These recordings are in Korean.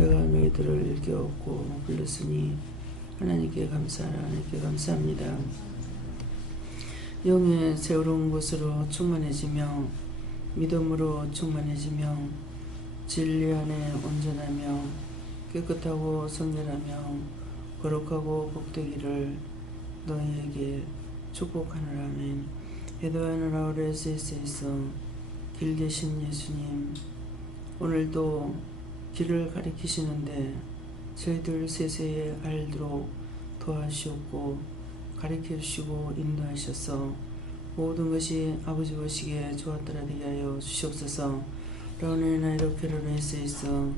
내가 너희들을 일깨웠고 불렀으니 하나님께 감사하라. 하나님께 감사합니다. 영의 새로운 것으로 충만해지며 믿음으로 충만해지며 진리 안에 온전하며 깨끗하고 성결하며 거룩하고 복되기를 너희에게 축복하노라. 아멘. 에드와노라 오레스에서 길 되신 예수님, 오늘도 길을 가리키시는데 저희들 세세에 알도록 도와주시옵고 가리켜 주시고 인도하셔서 모든 것이 아버지 보시기에 좋았더라 되게 하여 주시옵소서. 라오네 이렇게로에서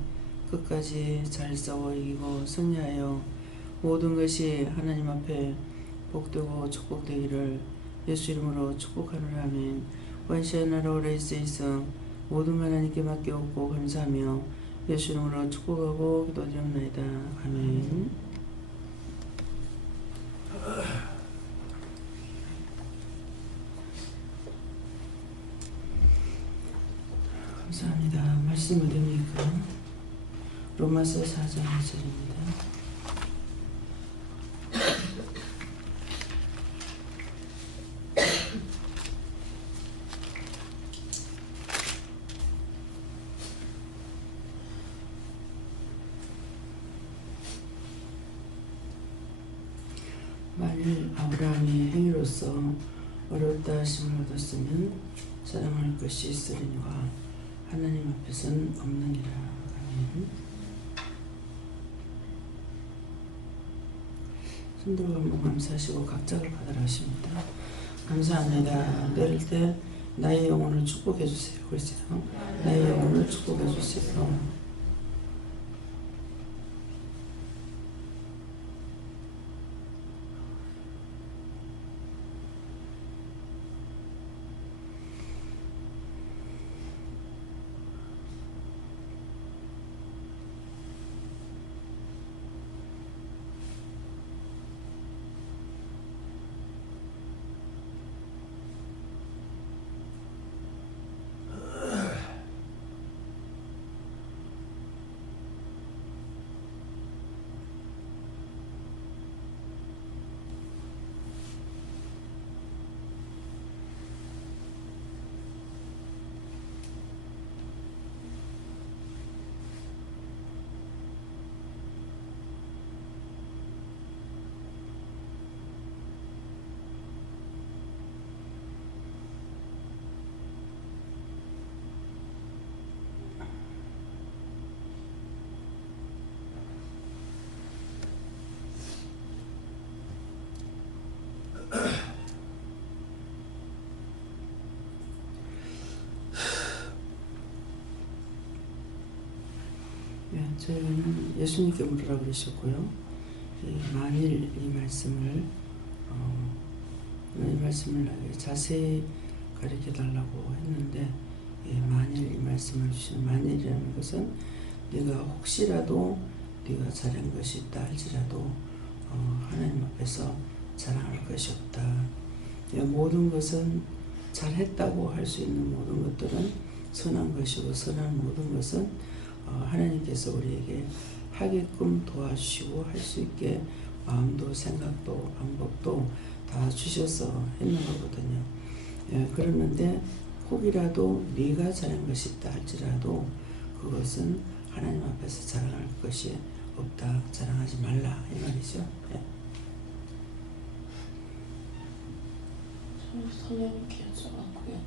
끝까지 잘 싸워 이기고 승리하여 모든 것이 하나님 앞에 복되고 축복되기를 예수 이름으로 축복하노라. 아멘. 원시아나라오레이스에서 모든 하나님께 맡겨오고 감사하며 예수 이름으로 축복하고 기도드립니다. 아멘. 감사합니다. 말씀 어디입니까? 로마서 4장 2절입니다. 만일 아브라함이 행위로서 어렵다 하심을 얻었으면 자랑할 것이 있으리니와 하나님 앞에서는 없느니라. 아멘. 손들고 한번 감사하시고 각자를 받으라 하십니다. 감사합니다. 내릴 때 나의 영혼을 축복해 주세요. 그러세요. 나의 영혼을 축복해 주세요. 저희는 예수님께 물으라 그러셨고요. 만일 이 말씀을 자세히 가르쳐 달라고 했는데, 만일 이 말씀을 주신 만일이라는 것은 네가 혹시라도 네가 잘한 것이 있다 할지라도 하나님 앞에서 자랑할 것이 없다. 모든 것은 잘했다고 할 수 있는 모든 것들은 선한 것이고, 선한 모든 것은 하나님께서 우리에게 하게끔 도와주시고 할 수 있게 마음도 생각도 방법도 다 주셔서 했는 거거든요. 그러는데 혹이라도 네가 잘한 것이 있다 할지라도 그것은 하나님 앞에서 자랑할 것이 없다. 자랑하지 말라 이 말이죠. 성령님께 여쭤봤고요.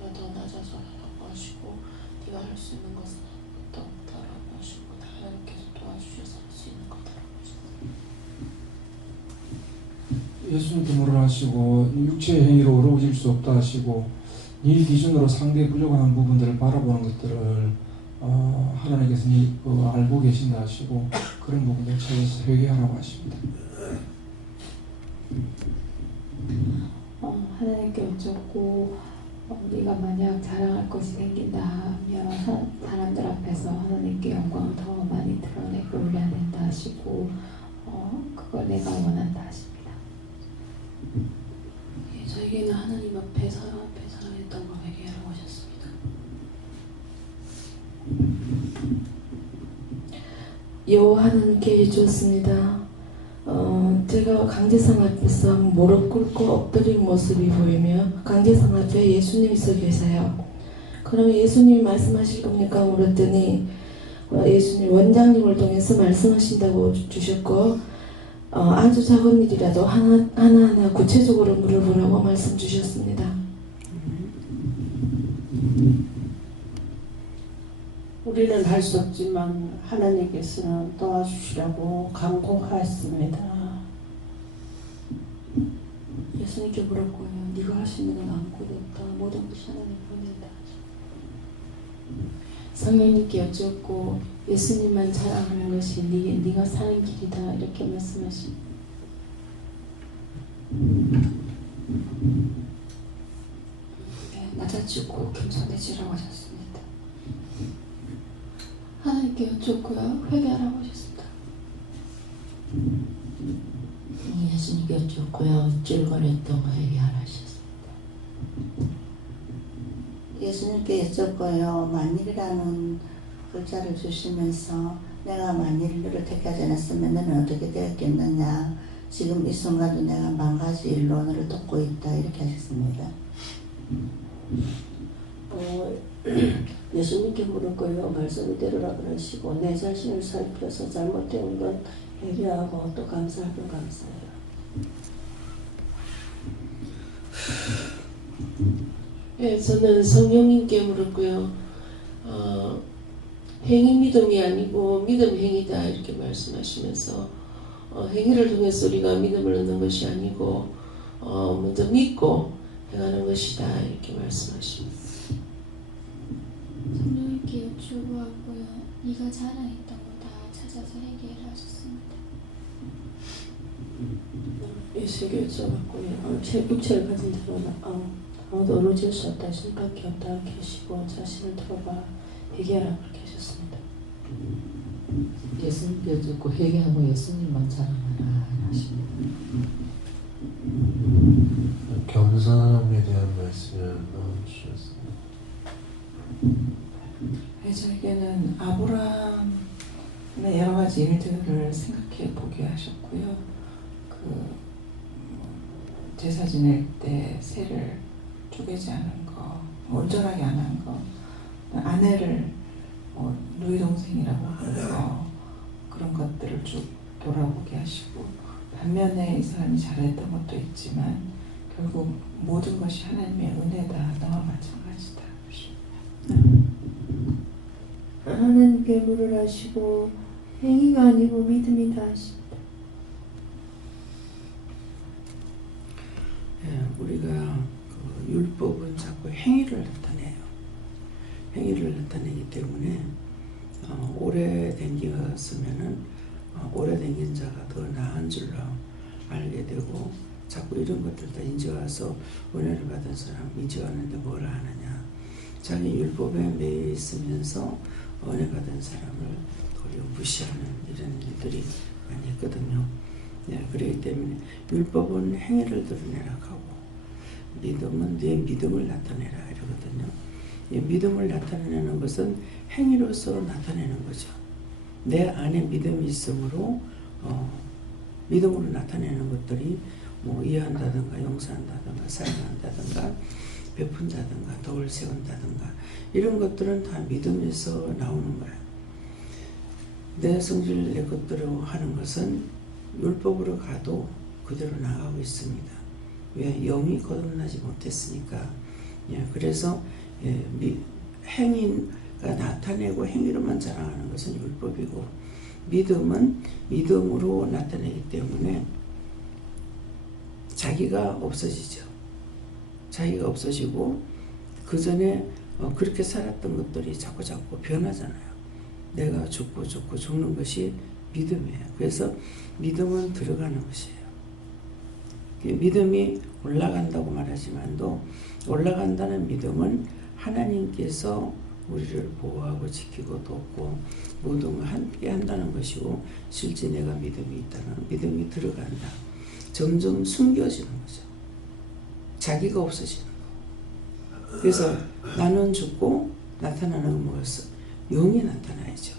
네가 더 낮아서 하라고 하시고 네가 할 수 있는 것은 아무것도 없다라고 하시고 하나님께서 도와주셔서 할 수 있는 거다라고 하셨습니다. 예수님께 물으라 하시고 육체의 행위로 어려워질 수 없다 하시고 네 기준으로 상대 부족한 부분들을 바라보는 것들을 하나님께서 알고 계신다 하시고 그런 부분들 찾아서 회개하라고 하십니다. 하나님께 여쭙고 네가 만약 자랑할 것이 생긴다 하면 사람들 앞에서 하나님께 영광을 더 많이 드러내고 올려야 된다 하시고 그걸 내가 원한다 하십니다. 저에게는 하나님 앞에 사람 앞에 자랑했던 걸 회개하라고 하셨습니다. 여호와 하나님께 여쭈었습니다. 제가 강제상 앞에서 무릎 꿇고 엎드린 모습이 보이며 강제상 앞에 예수님이 서 계세요. 그러면 예수님이 말씀하실 겁니까? 물었더니 예수님 원장님을 통해서 말씀하신다고 주셨고 아주 작은 일이라도 하나하나 구체적으로 물어보라고 말씀 주셨습니다. 우리는 할 수 없지만 하나님께서는 도와주시라고 간구하였습니다. 예수님께 물었고요. 네가 할 수 있는 건 아무것도 없다. 모든 것이 하나님 보낸다. 성령님께 여쭈었고 예수님만 자랑하는 것이 네가 사는 길이다. 이렇게 말씀하십니다. 낮아지고 겸손해지라고 하셨습니다. 하나님께 여쭈었고요. 회개하라고 하셨습니다. 예수님께 여쭈었고요. 찔거렸던 거 회개하라 하셨습니다. 예수님께 여쭙고요. 만일이라는 글자를 주시면서 내가 만일 너를 택하지 않았으면 너는 어떻게 되었겠느냐. 지금 이 순간도 내가 10,000가지 일로 너를 돕고 있다. 이렇게 하셨습니다. 예수님께 물었고요. 말씀대로라 그러시고 내 자신을 살펴서 잘못된 건 회개하고 또 감사할 건 감사해요. 예, 저는 성령님께 물었고요. 행위 믿음이 아니고 믿음 행위다 이렇게 말씀하시면서 행위를 통해서 우리가 믿음을 얻는 것이 아니고 먼저 믿고 행하는 것이다 이렇게 말씀하십니다. 성령님께 여쭈었고요. 네가 자랑했던 거 다 찾아서 회개해라 하셨습니다. 예수님께 여쭤봤고요. 육체를 가진 자로는 아무도 어루질 수 없다. 신밖에 없다. 이렇게 하시고 자신을 들어봐 회개하라 그렇게 하셨습니다. 예수님께 여쭈고 회개하고 예수님만 자랑하라 하십니다. 겸손함에 대한 말씀을 주셨습니다. 저에게는 아브라함의 여러 가지 일들을 생각해 보게 하셨고요. 제사 지낼 때 새를 쪼개지 않은 거, 온전하게 안 한 거, 아내를 누이 동생이라고 하는 거, 그런 것들을 쭉 돌아보게 하시고, 반면에 이 사람이 잘했던 것도 있지만 결국 모든 것이 하나님의 은혜다. 너와 마찬가지다. 하나님께 물을 하시고 행위가 아니고 믿음이다 하십니다. 우리가 율법은 자꾸 행위를 나타내요. 행위를 나타내기 때문에 오래 댕겼으면은 오래 댕긴 자가 더 나은 줄로 알게 되고, 자꾸 이런 것들 다 인정해서 은혜를 받은 사람 인정하는데 뭘 하느냐. 자기 율법에 매여 있으면서 은혜 받은 사람을 도리어 무시하는 이런 일들이 많이 있거든요. 그렇기 때문에 율법은 행위를 드러내라 하고 믿음은 내 믿음을 나타내라 이러거든요. 믿음을 나타내는 것은 행위로서 나타내는 거죠. 내 안에 믿음이 있으므로 믿음으로 나타내는 것들이 이해한다든가 용서한다든가 사랑한다든가 베푼다든가 덕을 세운다든가 이런 것들은 다 믿음에서 나오는 거야. 내 성질 내 것대로 하는 것은 율법으로 가도 그대로 나가고 있습니다. 왜? 영이 거듭나지 못했으니까. 그래서 행위가 나타내고 행위로만 자랑하는 것은 율법이고, 믿음은 믿음으로 나타내기 때문에 자기가 없어지죠. 자기가 없어지고 그 전에 그렇게 살았던 것들이 자꾸 변하잖아요. 내가 죽고 죽는 것이 믿음이에요. 그래서 믿음은 들어가는 것이에요. 믿음이 올라간다고 말하지만도 올라간다는 믿음은 하나님께서 우리를 보호하고 지키고 돕고 모든 걸 함께 한다는 것이고, 실제 내가 믿음이 있다는 믿음이 들어간다. 점점 숨겨지는 거죠. 자기가 없어지는 거. 그래서 나는 죽고 나타나는 건 뭐였어? 영이 나타나야죠.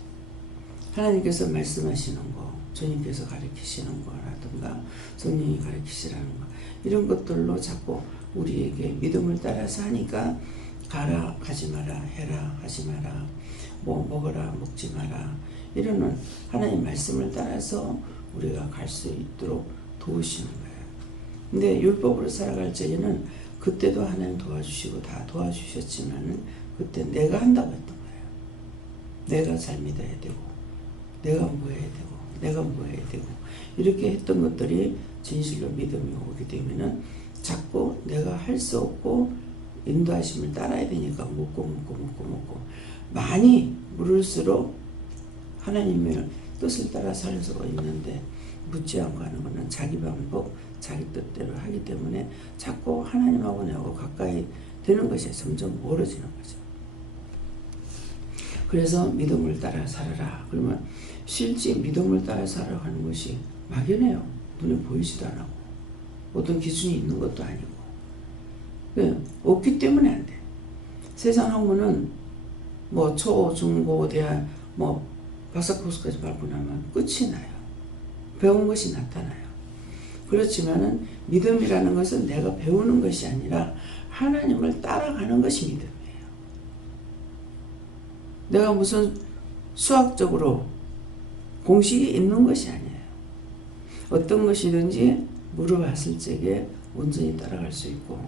하나님께서 말씀하시는 거, 주님께서 가르치시는 거라든가 성령이 가르치시라는 거, 이런 것들로 자꾸 우리에게 믿음을 따라서 하니까 가라 가지 마라, 해라 하지 마라, 뭐 먹어라 먹지 마라, 이러는 하나님 말씀을 따라서 우리가 갈 수 있도록 도우시는 거예요. 근데 율법으로 살아갈 적에는 그때도 하나님 도와주시고 다 도와주셨지만은 그때 내가 한다고 했던 거예요. 내가 잘 믿어야 되고, 내가 뭐 해야 되고, 내가 뭐 해야 되고, 이렇게 했던 것들이 진실로 믿음이 오게 되면은 자꾸 내가 할 수 없고 인도하심을 따라야 되니까 묻고 많이 물을수록 하나님의 뜻을 따라 살 수가 있는데, 묻지 않고 하는 것은 자기 방법, 자기 뜻대로 하기 때문에 자꾸 하나님하고 나하고 가까이 되는 것이 점점 멀어지는 거죠. 그래서 믿음을 따라 살아라. 그러면 실제 믿음을 따라 살아가는 것이 막연해요. 눈에 보이지도 않고 어떤 기준이 있는 것도 아니고, 없기 때문에 안 돼. 세상 학문은 뭐 초, 중, 고, 대학, 뭐 박사 코스까지 밟고 나면 끝이 나요. 배운 것이 나타나요. 그렇지만은 믿음이라는 것은 내가 배우는 것이 아니라 하나님을 따라가는 것이 믿음이에요. 내가 무슨 수학적으로 공식이 있는 것이 아니에요. 어떤 것이든지 물어봤을 적에 온전히 따라갈 수 있고,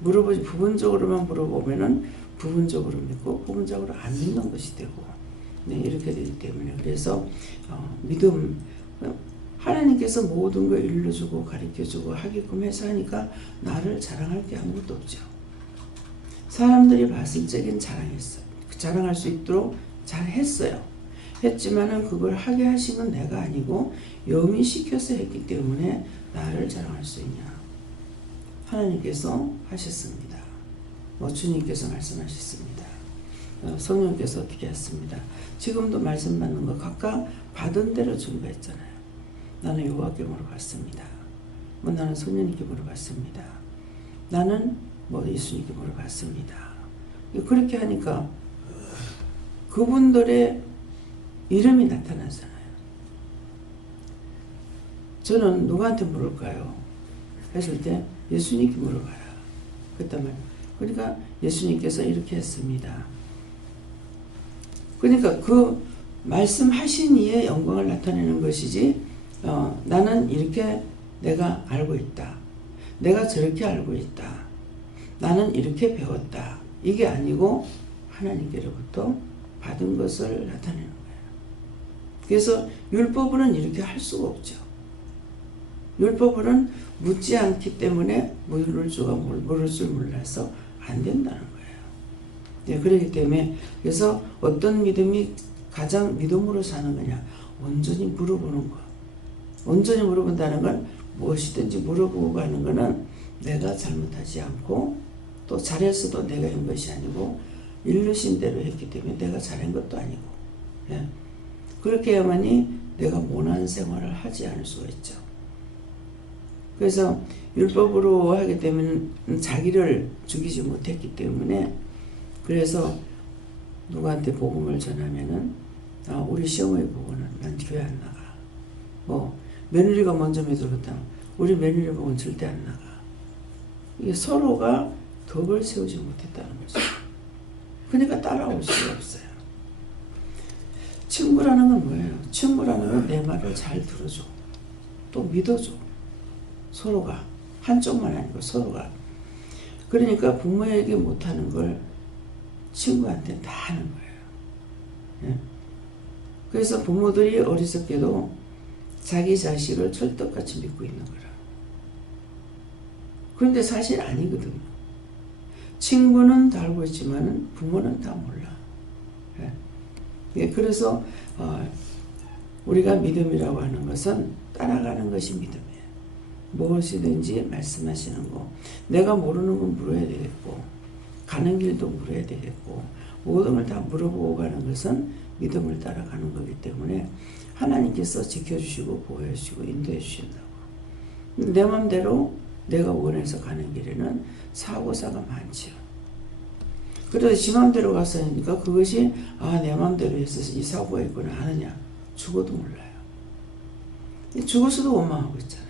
물어보지 부분적으로만 물어보면은 부분적으로 믿고 부분적으로 안 믿는 것이 되고, 네, 이렇게 되기 때문에 그래서 믿음, 하나님께서 모든 걸 일러주고 가르쳐주고 하게끔 해서 하니까 나를 자랑할 게 아무것도 없죠. 사람들이 봤을 적엔 자랑했어요. 자랑할 수 있도록 잘했어요. 했지만은 그걸 하게 하신 건 내가 아니고 영이 시켜서 했기 때문에 나를 자랑할 수 있냐. 하나님께서 하셨습니다. 주님께서 말씀하셨습니다. 성령께서 어떻게 했습니다. 지금도 말씀 받는 거 각각 받은 대로 준비했잖아요. 나는 여호와께 물어봤습니다. 나는 성령님께 물어봤습니다. 나는 예수님께 물어봤습니다. 그렇게 하니까 그분들의 이름이 나타나잖아요. 저는 누구한테 물을까요? 했을 때 예수님께 물어봐라. 그랬단 말이에요. 그러니까 예수님께서 이렇게 했습니다. 그러니까 그 말씀하신 이의 영광을 나타내는 것이지, 나는 이렇게 내가 알고 있다. 내가 저렇게 알고 있다. 나는 이렇게 배웠다. 이게 아니고 하나님께로부터 받은 것을 나타내는 거예요. 그래서 율법으로는 이렇게 할 수가 없죠. 율법으로는 묻지 않기 때문에 물을 줄 몰라서 안 된다는 거예요. 네, 그렇기 때문에 그래서 어떤 믿음이 가장 믿음으로 사는 거냐, 온전히 물어보는 거. 온전히 물어본다는 건 무엇이든지 물어보고 가는 거는 내가 잘못하지 않고 또 잘했어도 내가 한 것이 아니고 일르신 대로 했기 때문에 내가 잘한 것도 아니고, 예. 그렇게 해야만이 내가 모난 생활을 하지 않을 수가 있죠. 그래서 율법으로 하게 되면 자기를 죽이지 못했기 때문에, 그래서 누구한테 복음을 전하면은 우리 시어머니 보고는 난 교회 안 나가. 며느리가 먼저 믿어봤다면 우리 며느리 보고는 절대 안 나가. 이게 서로가 덕을 세우지 못했다는 거죠. 그러니까 따라올 수가 없어요. 친구라는 건 뭐예요? 친구라는 건 내 말을 잘 들어줘. 또 믿어줘. 서로가. 한쪽만 아니고 서로가. 그러니까 부모에게 못하는 걸 친구한테 다 하는 거예요. 예. 그래서 부모들이 어리석게도 자기 자식을 철떡같이 믿고 있는 거라. 그런데 사실 아니거든요. 친구는 다 알고 있지만 부모는 다 몰라. 예. 예. 그래서 우리가 믿음이라고 하는 것은 따라가는 것이 믿음이에요. 무엇이든지 말씀하시는 거. 내가 모르는 건 물어야 되겠고, 가는 길도 물어야 되겠고, 모든 걸 다 물어보고 가는 것은 믿음을 따라가는 거기 때문에 하나님께서 지켜주시고 보호해주시고 인도해 주신다고. 내 맘대로 내가 원해서 가는 길에는 사고사가 많지요. 그래서 지 맘대로 가서 하니까 그것이 내 맘대로 해서 이 사고가 있구나 하느냐? 죽어도 몰라요. 죽어서도 원망하고 있잖아요.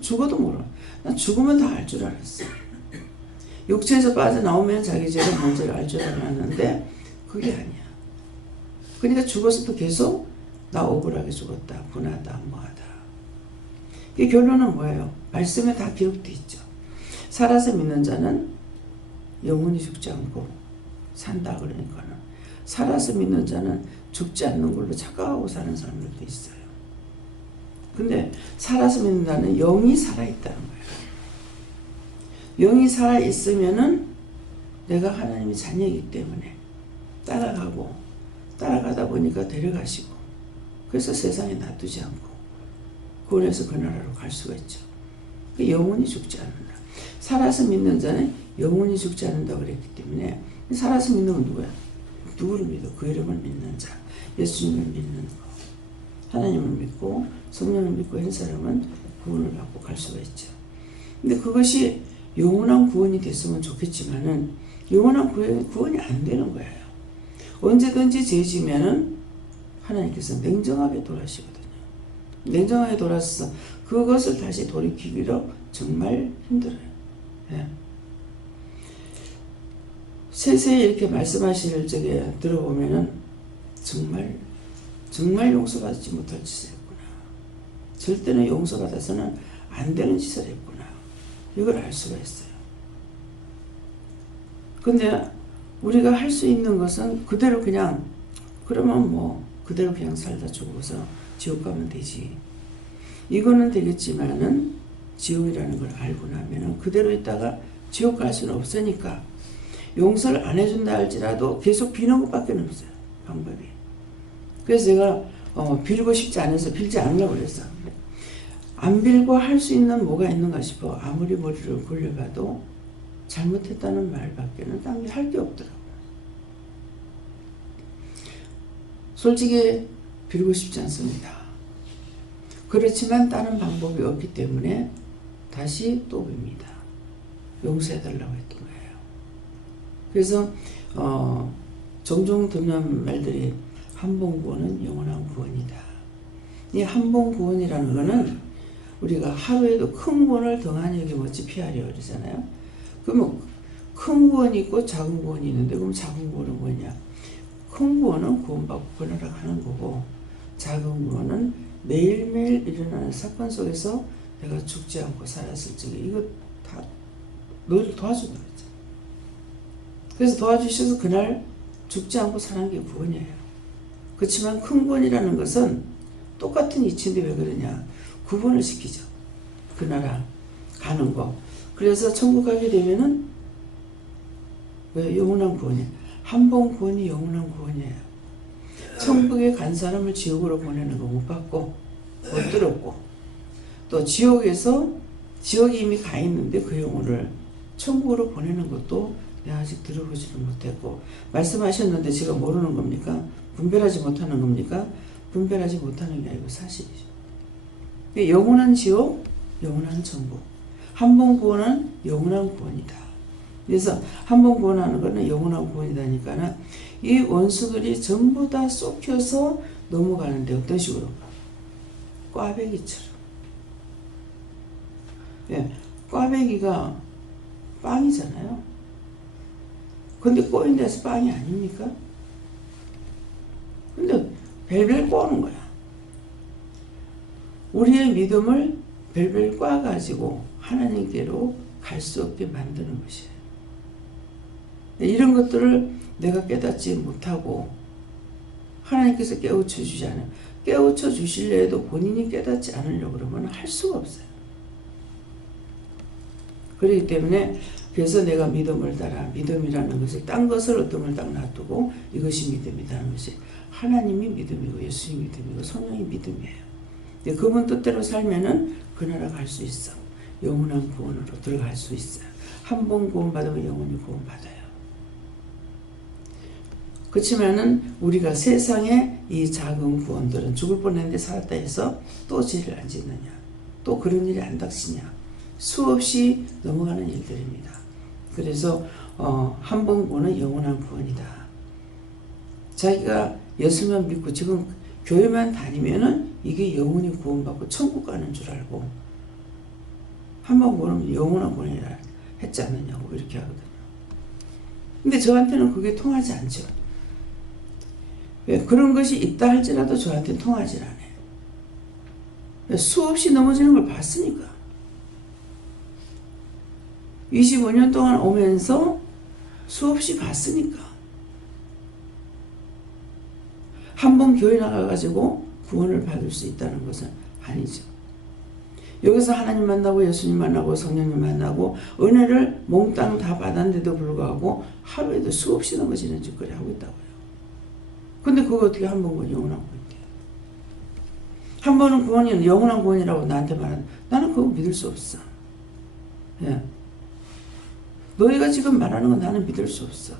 죽어도 몰라. 난 죽으면 다 알 줄 알았어. 육체에서 빠져나오면 자기 죄가 뭔지를 알 줄 알았는데 그게 아니야. 그러니까 죽어서도 계속 나 억울하게 죽었다, 분하다, 뭐하다. 이 결론은 뭐예요? 말씀에 다 기록되어 있죠. 살아서 믿는 자는 영원히 죽지 않고 산다. 그러니까는 살아서 믿는 자는 죽지 않는 걸로 착각하고 사는 사람들도 있어요. 근데 살아서 믿는 자는 영이 살아있다는 거예요. 영이 살아있으면은 내가 하나님의 자녀이기 때문에 따라가다 보니까 데려가시고, 그래서 세상에 놔두지 않고 구원해서 그 나라로 갈 수가 있죠. 영원히 죽지 않는다. 살아서 믿는 자는 영원히 죽지 않는다고 그랬기 때문에, 살아서 믿는 건 누구야? 누구를 믿어? 그 이름을 믿는 자, 예수님을 믿는 거, 하나님을 믿고 성령을 믿고 한 사람은 구원을 받고 갈 수가 있죠. 근데 그것이 영원한 구원이 됐으면 좋겠지만은 영원한 구원이 안 되는 거예요. 언제든지 죄 지면은 하나님께서 냉정하게 돌아시거든요. 냉정하게 돌아서 그것을 다시 돌이키기로 정말 힘들어요. 예. 세세히 이렇게 말씀하실 적에 들어보면은 정말 용서받지 못할 짓을 했구나. 절대는 용서받아서는 안 되는 짓을 했구나. 이걸 알 수가 있어요. 근데 우리가 할 수 있는 것은 그대로 그냥, 그러면 뭐 그대로 그냥 살다 죽어서 지옥 가면 되지. 이거는 되겠지만은 지옥이라는 걸 알고 나면은 그대로 있다가 지옥 갈 수는 없으니까 용서를 안 해준다 할지라도 계속 비는 것밖에 없어요. 방법이. 그래서 제가 빌고 싶지 않아서 빌지 않으려고 그랬어. 안 빌고 할 수 있는 뭐가 있는가 싶어. 아무리 머리를 굴려봐도 잘못했다는 말밖에는 딴 게 할 게 없더라고요. 솔직히 빌고 싶지 않습니다. 그렇지만 다른 방법이 없기 때문에 다시 또 빕니다. 용서해달라고 했던 거예요. 그래서 종종 듣는 말들이 한 번 구원은 영원한 구원이다. 이 한 번 구원이라는 거는 우리가 하루에도 큰 구원을 등한히 여김없이 피하려 그러잖아요. 그러면 큰 구원이 있고 작은 구원이 있는데, 그럼 작은 구원은 뭐냐? 큰 구원은 구원받고 그 나라 가는 거고, 작은 구원은 매일매일 일어나는 사건 속에서 내가 죽지 않고 살았을 적에 이거 다 너를 도와준다고 했잖아. 그래서 도와주셔서 그날 죽지 않고 사는 게 구원이에요. 그렇지만 큰 구원이라는 것은 똑같은 이치인데 왜 그러냐? 구분을 시키죠. 그 나라 가는 거. 그래서 천국 가게 되면은 왜 영원한 구원이에요? 한 번 구원이 영원한 구원이에요. 천국에 간 사람을 지옥으로 보내는 거 못 받고 못 들었고, 또 지옥에서 지옥이 이미 가 있는데 그 영혼을 천국으로 보내는 것도 내가 아직 들어보지를 못했고, 말씀하셨는데 제가 모르는 겁니까? 분별하지 못하는 겁니까? 분별하지 못하는 게 아니고 사실이죠. 영원한 지옥, 영원한 천국. 한 번 구원은 영원한 구원이다. 그래서 한 번 구원하는 것은 영원한 구원이다니까는 이 원수들이 전부 다 쏟겨서 넘어가는데 어떤 식으로? 꽈배기처럼. 예, 꽈배기가 빵이잖아요. 근데 꼬인 데서 빵이 아닙니까? 근데 벨벨 꼬는 거야. 우리의 믿음을 벨벨 꽈가지고 하나님께로 갈 수 없게 만드는 것이에요. 이런 것들을 내가 깨닫지 못하고 하나님께서 깨우쳐 주지 않아요. 깨우쳐 주실래 해도 본인이 깨닫지 않으려고 그러면 할 수가 없어요. 그렇기 때문에 그래서 내가 믿음을 따라, 믿음이라는 것을 딴 것을 어떤 걸 딱 놔두고 이것이 믿음이라는 것이 하나님이 믿음이고 예수님이 믿음이고 성령이 믿음이에요. 그분 뜻대로 살면은 그 나라 갈 수 있어. 영원한 구원으로 들어갈 수 있어요. 한 번 구원받으면 영원히 구원받아요. 그렇지만은 우리가 세상에 이 작은 구원들은 죽을 뻔했는데 살았다 해서 또 죄를 안 짓느냐, 또 그런 일이 안 닥치냐, 수없이 넘어가는 일들입니다. 그래서 한 번 구원은 영원한 구원이다. 자기가 예수만 믿고 지금 교회만 다니면은 이게 영혼이 구원받고 천국 가는 줄 알고 한번 보면 영원한 구원이라 했지 않느냐고 이렇게 하거든요. 근데 저한테는 그게 통하지 않죠. 왜? 그런 것이 있다 할지라도 저한테는 통하지 않아요. 수없이 넘어지는 걸 봤으니까. 25년 동안 오면서 수없이 봤으니까. 한 번 교회 나가가지고 구원을 받을 수 있다는 것은 아니죠. 여기서 하나님 만나고 예수님 만나고 성령님 만나고 은혜를 몽땅 다 받았는데도 불구하고 하루에도 수없이 넘어지는 짓거리 하고 있다고요. 근데 그거 어떻게 한 번 구원 영원한 구원이에요. 한 번은 구원이 영원한 구원이라고 나한테 말하는, 나는 그거 믿을 수 없어. 예. 너희가 지금 말하는 건 나는 믿을 수 없어.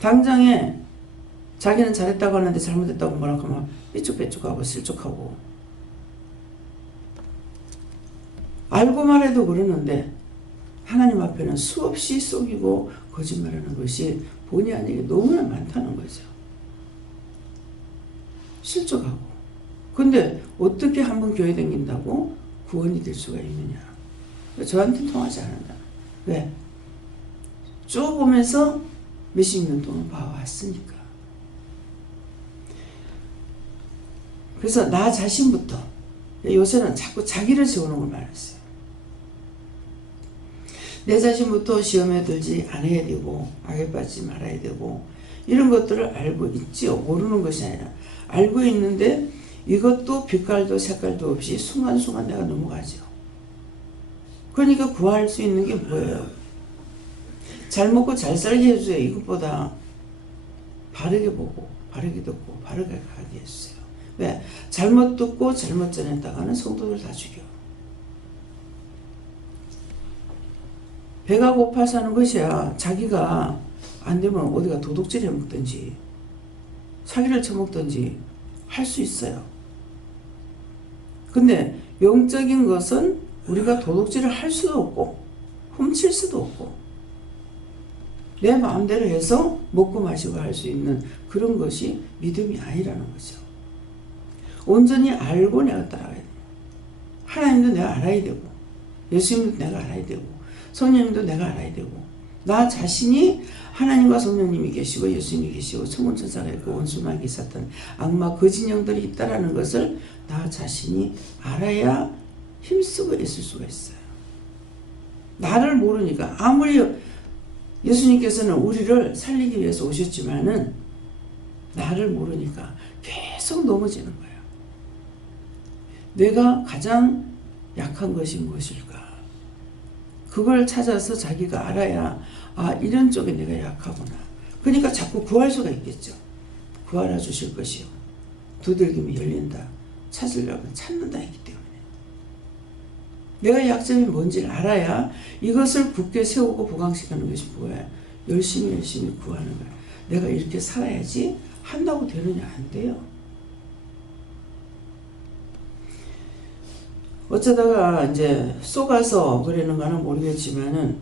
당장에 자기는 잘했다고 하는데 잘못했다고 뭐라고 하면 삐죽빼죽하고 실족하고 알고만 해도 그러는데 하나님 앞에는 수없이 속이고 거짓말하는 것이 본의 아니게 너무나 많다는 거죠. 실족하고. 근데 어떻게 한번 교회 다닌다고 구원이 될 수가 있느냐. 저한테는 통하지 않는다. 왜? 쭉 보면서 몇십 년 동안 봐왔으니까. 그래서 나 자신부터 요새는 자꾸 자기를 세우는 걸 말했어요. 내 자신부터 시험에 들지 않아야 되고 악에 빠지지 말아야 되고 이런 것들을 알고 있지요. 모르는 것이 아니라 알고 있는데 이것도 빛깔도 색깔도 없이 순간순간 내가 넘어가죠. 그러니까 구할 수 있는 게 뭐예요? 잘 먹고 잘 살게 해주세요. 이것보다 바르게 보고 바르게 듣고 바르게 가게 해주세요. 왜? 잘못 듣고 잘못 전했다가는 성도들 다 죽여. 배가 고파서 하는 것이야. 자기가 안 되면 어디가 도둑질 해먹든지 사기를 쳐먹든지 할 수 있어요. 근데 영적인 것은 우리가 도둑질을 할 수도 없고 훔칠 수도 없고 내 마음대로 해서 먹고 마시고 할 수 있는 그런 것이 믿음이 아니라는 거죠. 온전히 알고 내가 따라가야 돼요. 하나님도 내가 알아야 되고 예수님도 내가 알아야 되고 성령님도 내가 알아야 되고 나 자신이 하나님과 성령님이 계시고 예수님이 계시고 천군천사가 있고 원수마귀 사탄 악마 거짓 영들이 있다라는 것을 나 자신이 알아야 힘쓰고 있을 수가 있어요. 나를 모르니까 아무리 예수님께서는 우리를 살리기 위해서 오셨지만은 나를 모르니까 계속 넘어지는 거예요. 내가 가장 약한 것이 무엇일까? 그걸 찾아서 자기가 알아야 아 이런 쪽에 내가 약하구나. 그러니까 자꾸 구할 수가 있겠죠. 구하라 주실 것이요. 두들기면 열린다. 찾으려면 찾는다 했기 때문에. 내가 약점이 뭔지를 알아야 이것을 굳게 세우고 부강시키는 것이 뭐야? 열심히 구하는 거야. 내가 이렇게 살아야지 한다고 되느냐? 안 돼요. 어쩌다가 이제 쏘가서 그러는가는 모르겠지만은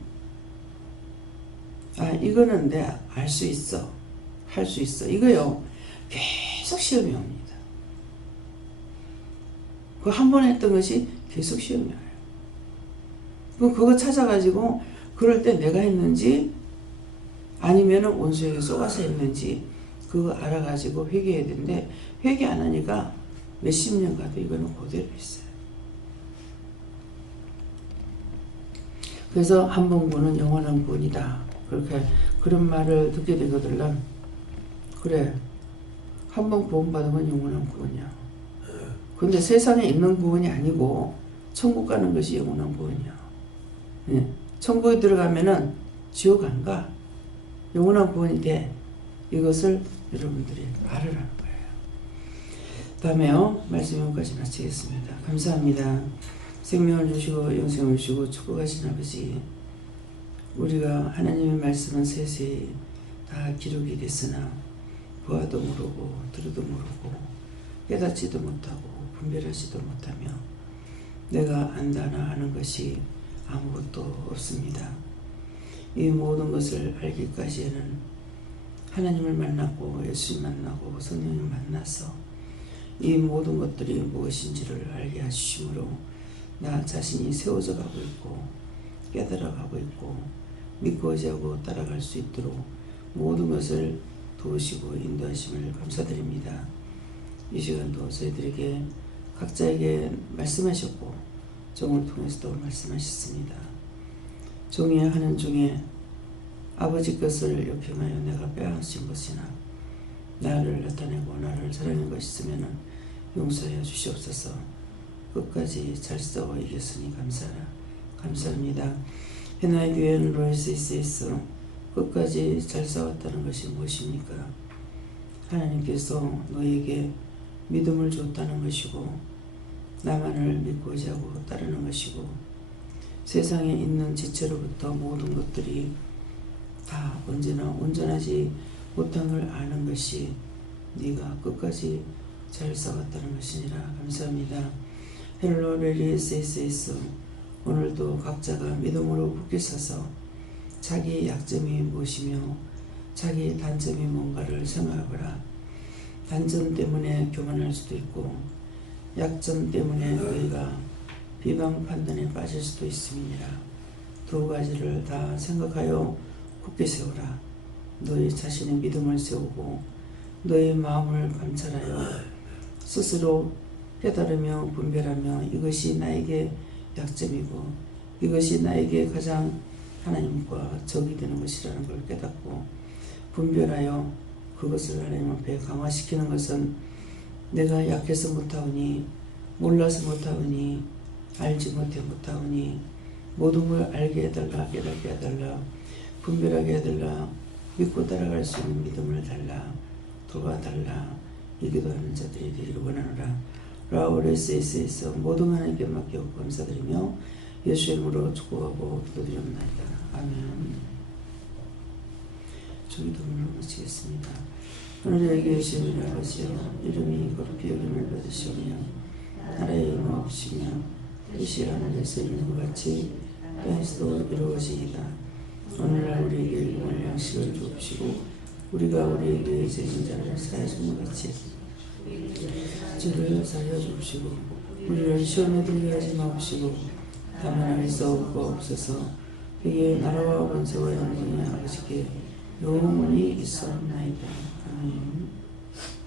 아 이거는 내가 알 수 있어. 할 수 있어. 이거요. 계속 시험이 옵니다. 그 한 번 했던 것이 계속 시험이 와요. 그거 찾아가지고 그럴 때 내가 했는지 아니면은 원수에게 쏘가서 했는지 그거 알아가지고 회개해야 되는데 회개 안 하니까 몇십 년 가도 이거는 그대로 있어요. 그래서 한 번 구원은 영원한 구원이다. 그렇게 그런 말을 듣게 되거든요. 그래 한 번 구원받으면 영원한 구원이야. 근데 세상에 있는 구원이 아니고 천국 가는 것이 영원한 구원이야. 예. 천국에 들어가면은 지옥 안 가. 영원한 구원이 돼. 이것을 여러분들이 알으라는 거예요. 다음에요. 말씀 여기까지 마치겠습니다. 감사합니다. 생명을 주시고 영생을 주시고 축복하신 아버지, 우리가 하나님의 말씀은 세세히 다 기록이 됐으나 보아도 모르고 들어도 모르고 깨닫지도 못하고 분별하지도 못하며 내가 안다나 하는 것이 아무것도 없습니다. 이 모든 것을 알기까지는 하나님을 만났고 예수님 만나고 성령을 만나서 이 모든 것들이 무엇인지를 알게 하시므로 나 자신이 세워져 가고 있고 깨달아 가고 있고 믿고 의지하고 따라갈 수 있도록 모든 것을 도우시고 인도하심을 감사드립니다. 이 시간도 저희들에게 각자에게 말씀하셨고 종을 통해서도 말씀하셨습니다. 종이 하는 중에 아버지 것을 욕행하여 내가 빼앗은 것이나 나를 나타내고 나를 사랑한 것이 있으면 용서하여 주시옵소서. 끝까지 잘 싸워 이겼으니 감사합니다. 해나의 교회는 로이스에서 끝까지 잘 싸웠다는 것이 무엇입니까? 하나님께서 너에게 믿음을 줬다는 것이고 나만을 믿고 의지하고 따르는 것이고 세상에 있는 지체로부터 모든 것들이 다 언제나 온전하지 못한 걸 아는 것이 네가 끝까지 잘 싸웠다는 것이니라. 감사합니다. 헬로 레리에스에서 오늘도 각자가 믿음으로 굳게 서서 자기의 약점이 무엇이며 자기의 단점이 뭔가를 생각하거라. 단점 때문에 교만할 수도 있고 약점 때문에 너희가 비방 판단에 빠질 수도 있음이니라. 두 가지를 다 생각하여 굳게 세우라. 너희 자신의 믿음을 세우고 너희 마음을 관찰하여 스스로 깨달으며 분별하며 이것이 나에게 약점이고 이것이 나에게 가장 하나님과 적이 되는 것이라는 걸 깨닫고 분별하여 그것을 하나님 앞에 강화시키는 것은 내가 약해서 못하오니 몰라서 못하오니 알지 못해 못하오니 모든 걸 알게 해달라 깨닫게 해달라 분별하게 해달라 믿고 따라갈 수 있는 믿음을 달라 도와달라 이 기도하는 자들이 되기를 원하노라. 라오레스에서 모든 하나님께 맡기고 감사드리며 예수의 이름으로 축복하고 기도드립니다. 아멘. 주기도문을 마치겠습니다. 오늘의 계시는 아버지여 이름이 거룩히 여김을 받으시오며 나라의 임하옵시며 뜻이 하늘에서 이루는 것 같이 땅에서도 이루어지이다. 오늘날 우리에게 일용할 양식을 주옵시고 우리가 우리에게 죄진 자를 사하여 준 것 같이 죄를 사하여 주옵시고 우리를 시험에 들게 하지 마옵시고 다만 알 수 없어서 그의 나라와 권세와 영광이 아버지께 영원히 있사옵나이다. 아멘.